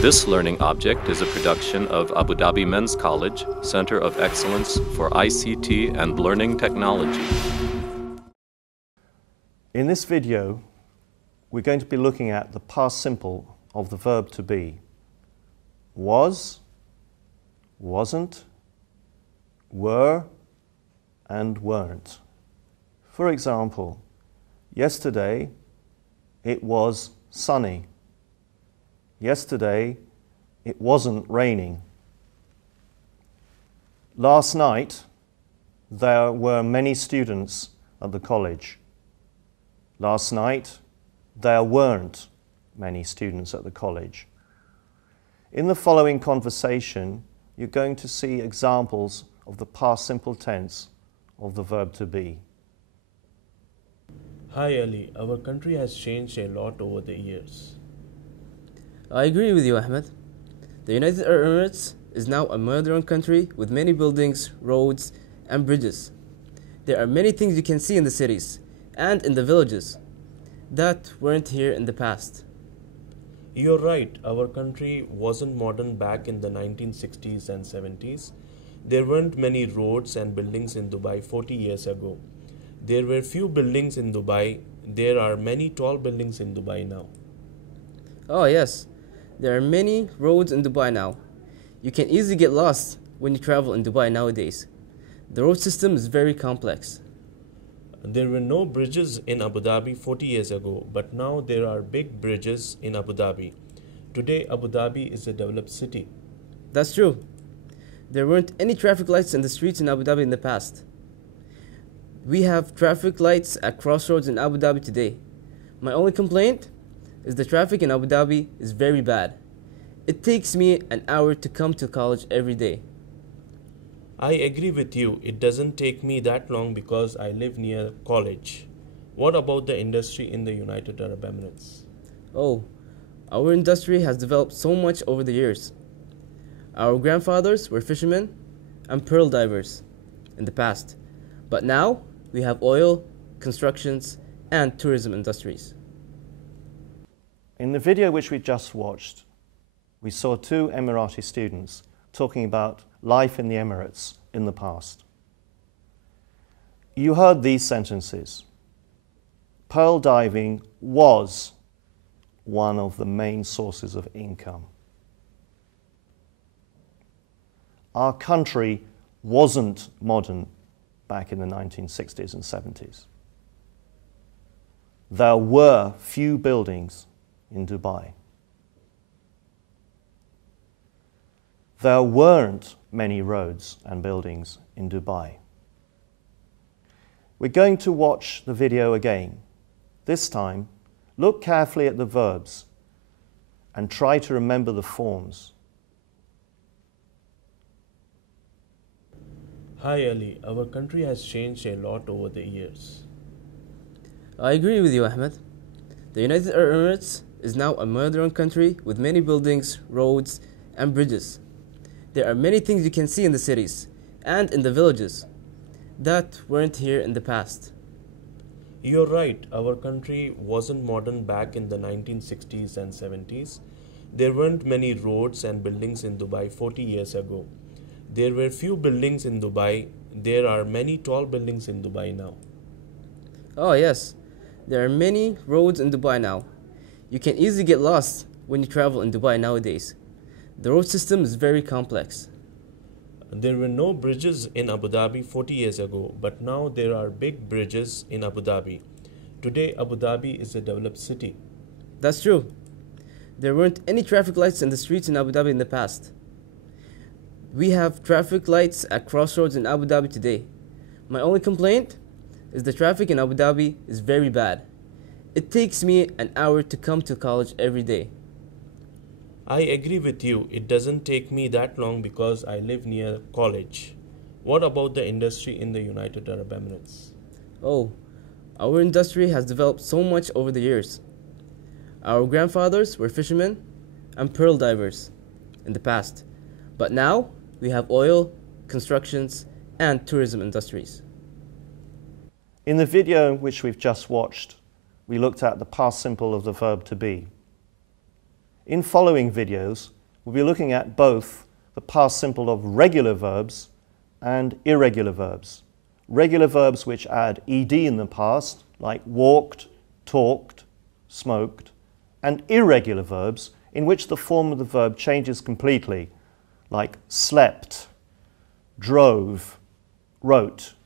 This learning object is a production of Abu Dhabi Men's College, Center of Excellence for ICT and Learning Technology. In this video, we're going to be looking at the past simple of the verb to be. Was, wasn't, were, and weren't. For example, yesterday it was sunny. Yesterday it wasn't raining. Last night there were many students at the college. Last night there weren't many students at the college. In the following conversation, you're going to see examples of the past simple tense of the verb to be. Hi Ali, our country has changed a lot over the years. I agree with you, Ahmed. The United Arab Emirates is now a modern country with many buildings, roads, and bridges. There are many things you can see in the cities and in the villages that weren't here in the past. You're right, our country wasn't modern back in the 1960s and 70s. There weren't many roads and buildings in Dubai 40 years ago. There were few buildings in Dubai. There are many tall buildings in Dubai now. Oh yes, there are many roads in Dubai now. You can easily get lost when you travel in Dubai nowadays. The road system is very complex. There were no bridges in Abu Dhabi 40 years ago, but now there are big bridges in Abu Dhabi. Today, Abu Dhabi is a developed city. That's true. There weren't any traffic lights in the streets in Abu Dhabi in the past. We have traffic lights at crossroads in Abu Dhabi today. My only complaint is the traffic in Abu Dhabi is very bad. It takes me an hour to come to college every day. I agree with you. It doesn't take me that long because I live near college. What about the industry in the United Arab Emirates? Oh, our industry has developed so much over the years. Our grandfathers were fishermen and pearl divers in the past, but now we have oil, constructions, and tourism industries. In the video which we just watched, we saw two Emirati students talking about life in the Emirates in the past. You heard these sentences. Pearl diving was one of the main sources of income. Our country wasn't modern back in the 1960s and 70s. There were few buildings in Dubai. There weren't many roads and buildings in Dubai. We're going to watch the video again. This time, look carefully at the verbs and try to remember the forms. Hi Ali, our country has changed a lot over the years. I agree with you, Ahmed. The United Arab Emirates is now a modern country with many buildings, roads, and bridges. There are many things you can see in the cities and in the villages that weren't here in the past. You're right, our country wasn't modern back in the 1960s and 70s. There weren't many roads and buildings in Dubai 40 years ago. There were few buildings in Dubai. There are many tall buildings in Dubai now. Oh yes, there are many roads in Dubai now. You can easily get lost when you travel in Dubai nowadays. The road system is very complex. There were no bridges in Abu Dhabi 40 years ago, but now there are big bridges in Abu Dhabi. Today, Abu Dhabi is a developed city. That's true. There weren't any traffic lights in the streets in Abu Dhabi in the past. We have traffic lights at crossroads in Abu Dhabi today. My only complaint is the traffic in Abu Dhabi is very bad. It takes me an hour to come to college every day. I agree with you. It doesn't take me that long because I live near college. What about the industry in the United Arab Emirates? Oh, our industry has developed so much over the years. Our grandfathers were fishermen and pearl divers in the past, but now we have oil, constructions, and tourism industries. In the video which we've just watched, we looked at the past simple of the verb to be. In following videos, we'll be looking at both the past simple of regular verbs and irregular verbs. Regular verbs which add ed in the past, like walked, talked, smoked, and irregular verbs in which the form of the verb changes completely, like slept, drove, wrote,